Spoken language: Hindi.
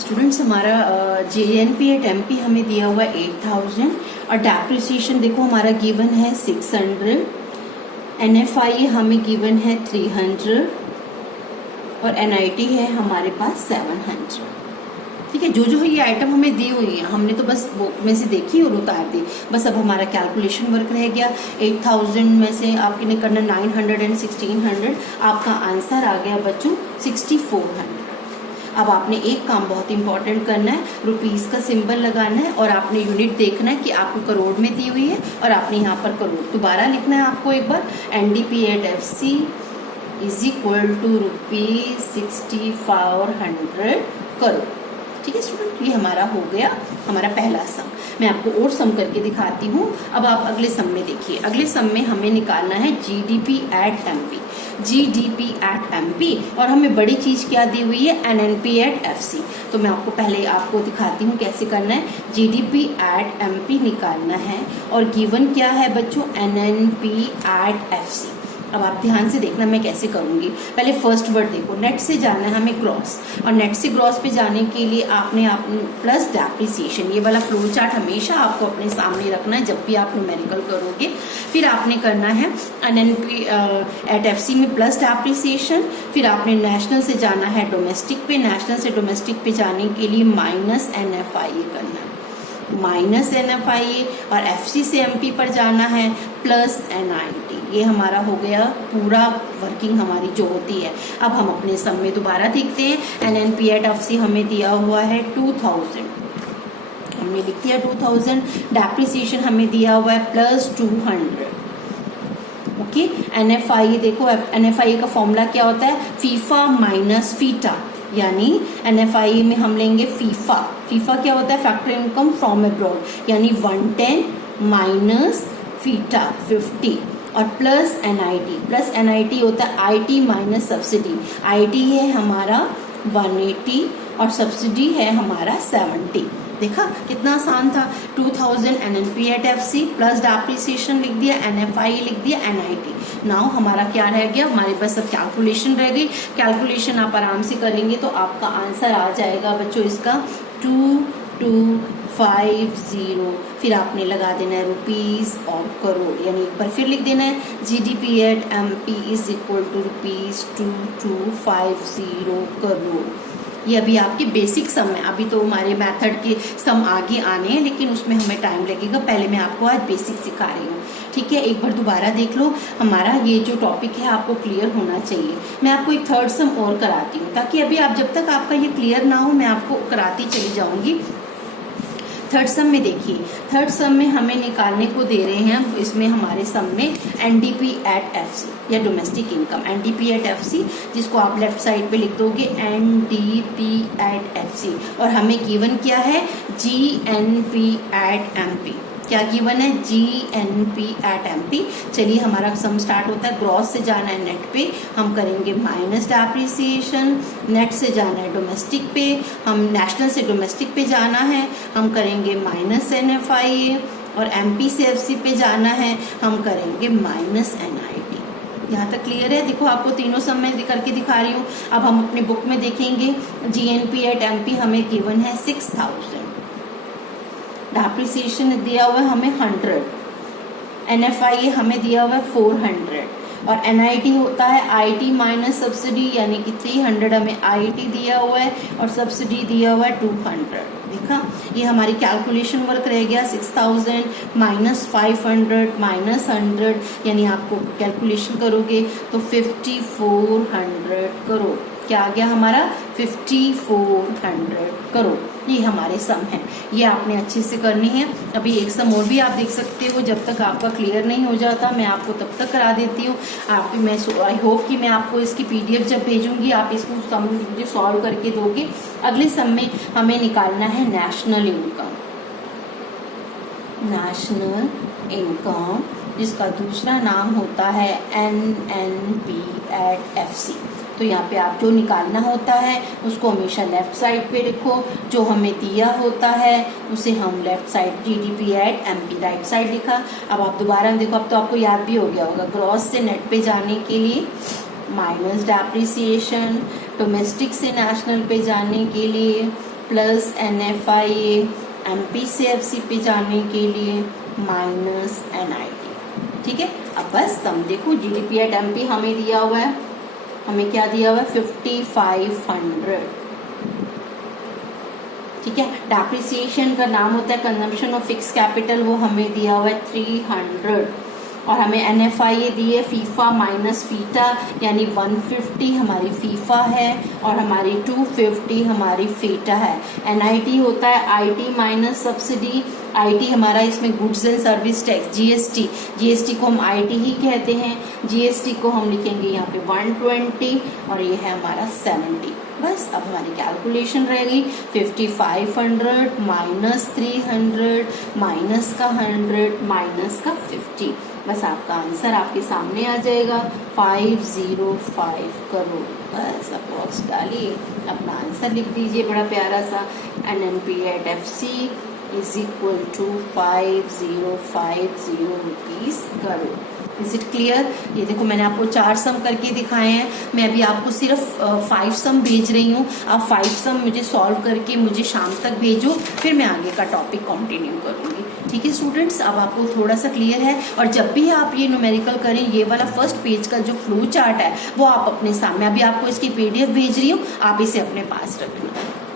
स्टूडेंट्स हमारा JNP एट MP हमें दिया हुआ है 8000 और डेप्रिसिएशन देखो हमारा गिवन है 600, NFI हमें गिवन है 300 और NIT है हमारे पास 700। ठीक है, जो जो ये आइटम हमें दी हुई है हमने तो बस वो में से देखी और उतार दी। बस अब हमारा कैलकुलेशन वर्क रह गया। 8000 में से आपके ने करना 900 एंड 1600, आपका आंसर आ गया बच्चों 6400। अब आपने एक काम बहुत इंपॉर्टेंट करना है, रुपीस का सिंबल लगाना है और आपने यूनिट देखना है कि आपको करोड़ में दी हुई है और आपने यहाँ पर करोड़ दोबारा लिखना है आपको एक बार। NDP at FC is equal to ₹6400 crore. ठीक है स्टूडेंट, ये हमारा हो गया हमारा पहला सम। मैं आपको और सम करके दिखाती हूँ। अब आप अगले सम में देखिए, अगले सम में हमें निकालना है GDP at MP, GDP at MP और हमें बड़ी चीज क्या दी हुई है NNP एट FC। तो मैं आपको पहले आपको दिखाती हूँ कैसे करना है। GDP एट MP निकालना है और गिवन क्या है बच्चों NNP एट FC। अब आप ध्यान से देखना मैं कैसे करूंगी। पहले फर्स्ट वर्ड देखो, नेट से जाना है हमें ग्रॉस और नेट से ग्रॉस पे जाने के लिए आपने प्लस डेप्रिसिएशन, ये वाला फ्लो चार्ट हमेशा आपको अपने सामने रखना है जब भी आप न्यूमेरिकल करोगे। फिर आपने करना है NNP एट FC में प्लस डेप्रिसिएशन, फिर आपने नेशनल से जाना है डोमेस्टिक पे, नेशनल से डोमेस्टिक पे जाने के लिए माइनस NFIA करना है, माइनस NFIA और FC से MP पर जाना है प्लस NIT। ये हमारा हो गया पूरा वर्किंग हमारी जो होती है। अब हम अपने सम में दोबारा देखते हैं। NNP एट FC हमें दिया हुआ है 2000, हमने लिख दिया 2000। डेप्रिसिएशन हमें दिया हुआ है प्लस 200। ओके, NFIA देखो, NFIA का फॉर्मूला क्या होता है फीफा माइनस फीटा, यानी NFIA में हम लेंगे फीफा। फीफा क्या होता है फैक्टर इनकम फ्रॉम अब्रॉड, यानी 110 माइनस फीटा 50 और प्लस NIT। प्लस NIT होता है IT माइनस सब्सिडी। IT है हमारा 180 और सब्सिडी है हमारा 70। देखा कितना आसान था। 2000 NNP at FC plus depreciation लिख दिया, NFI लिख दिया, NIT। नाउ हमारा क्या रह गया, हमारे पास सब कैलकुलेशन रह गई। कैलकुलेशन आप आराम से करेंगे तो आपका आंसर आ जाएगा बच्चों इसका 2250। फिर आपने लगा देना है रुपीस और करोड़, यानी एक बार फिर लिख देना है GDP at MP is equal to ₹2250 crore. ये अभी आपके बेसिक सम है, अभी तो हमारे मेथड के सम आगे आने हैं लेकिन उसमें हमें टाइम लगेगा। पहले मैं आपको आज बेसिक सिखा रही हूँ। ठीक है, एक बार दोबारा देख लो, हमारा ये जो टॉपिक है आपको क्लियर होना चाहिए। मैं आपको एक थर्ड सम और कराती हूँ ताकि अभी आप जब तक आपका ये क्लियर ना हो मैं आपको कराती चली जाऊंगी। थर्ड सम में देखिए, थर्ड सम में हमें निकालने को दे रहे हैं, इसमें हमारे सम में NDP एट FC या domestic income, NDP at FC जिसको आप लेफ्ट साइड पे लिख दोगे NDP एट FC और हमें गिवन क्या है GNP एट MP। क्या गिवन है GNP एट MP। चलिए हमारा सम स्टार्ट होता है, ग्रॉस से जाना है नेट पे, हम करेंगे माइनस डेप्रिसिएशन, नेट से जाना है डोमेस्टिक पे, हम नेशनल से डोमेस्टिक पे जाना है, हम करेंगे माइनस NFIA और MP से FC पे जाना है, हम करेंगे माइनस NIT। यहाँ तक क्लियर है। देखो आपको तीनों सम में करके दिखा रही हूँ। अब हम अपनी बुक में देखेंगे GNP एट MP हमें गिवन है 6000, डेप्रिसिएशन दिया हुआ है हमें 100, NFIA हमें दिया हुआ है 400 और NIT होता है IT माइनस सब्सिडी, यानी कि 300 हमें IT दिया हुआ है और सब्सिडी दिया हुआ है 200। देखा, ये हमारी कैलकुलेशन वर्क रह गया 6000 माइनस 500 माइनस 100, यानी आपको कैलकुलेशन करोगे तो 5400 करोड़। क्या आ गया हमारा 5400 करोड़। ये हमारे सम है, ये आपने अच्छे से करनी है। अभी एक सम और भी आप देख सकते हो, जब तक आपका क्लियर नहीं हो जाता मैं आपको तब तक करा देती हूँ। आप मैं आई होप कि मैं आपको इसकी PDF जब भेजूंगी आप इसको सम मुझे सॉल्व करके दोगे। अगले सम में हमें निकालना है नेशनल इनकम, नेशनल इनकम जिसका दूसरा नाम होता है NNP एट FC। तो यहाँ पे आप जो निकालना होता है उसको हमेशा लेफ्ट साइड पे लिखो, जो हमें दिया होता है उसे हम left side GDP at MP right side लिखा। अब आप दोबारा देखो, अब तो आपको याद भी हो गया होगा, ग्रॉस से नेट पे जाने के लिए माइनस डेप्रिसिएशन, डोमेस्टिक से नेशनल पे जाने के लिए प्लस NFIA MP से FC पे जाने के लिए माइनस NIT। ठीक है, अब बस सम देखो, GDP एट MP हमें दिया हुआ है, हमें क्या दिया हुआ है 5500। ठीक है, डेप्रिसिएशन का नाम होता है कंजम्पशन ऑफ फिक्स कैपिटल, वो हमें दिया हुआ है 300 और हमें NFIA दी है फीफा माइनस फीटा यानी 150 हमारी फीफा है और हमारी 250 हमारी फीटा है। NIT होता है IT माइनस सब्सिडी, IT हमारा इसमें goods and service tax GST को हम IT ही कहते हैं, GST को हम लिखेंगे यहाँ पे 120 और ये है हमारा 70। बस अब हमारी कैलकुलेशन रहेगी 5500 माइनस 300 माइनस का 100 माइनस का 50। बस आपका आंसर आपके सामने आ जाएगा 505 करोड़। बस अप्रॉक्स डालिए, अपना आंसर लिख दीजिए बड़ा प्यारा सा, NNP at FC is equal to 5050 rupees crore. Is it clear? ये देखो मैंने आपको 4 सम करके दिखाए हैं, मैं अभी आपको सिर्फ 5 सम भेज रही हूँ। आप 5 सम मुझे सॉल्व करके मुझे शाम तक भेजो, फिर मैं आगे का टॉपिक कंटिन्यू करूँगी। ठीक है स्टूडेंट्स, अब आपको थोड़ा सा क्लियर है। और जब भी आप ये न्यूमेरिकल करें, ये वाला फर्स्ट पेज का जो फ्लो चार्ट है वो आप अपने सामने, अभी आपको इसकी PDF भेज रही हूँ, आप इसे अपने पास रखना।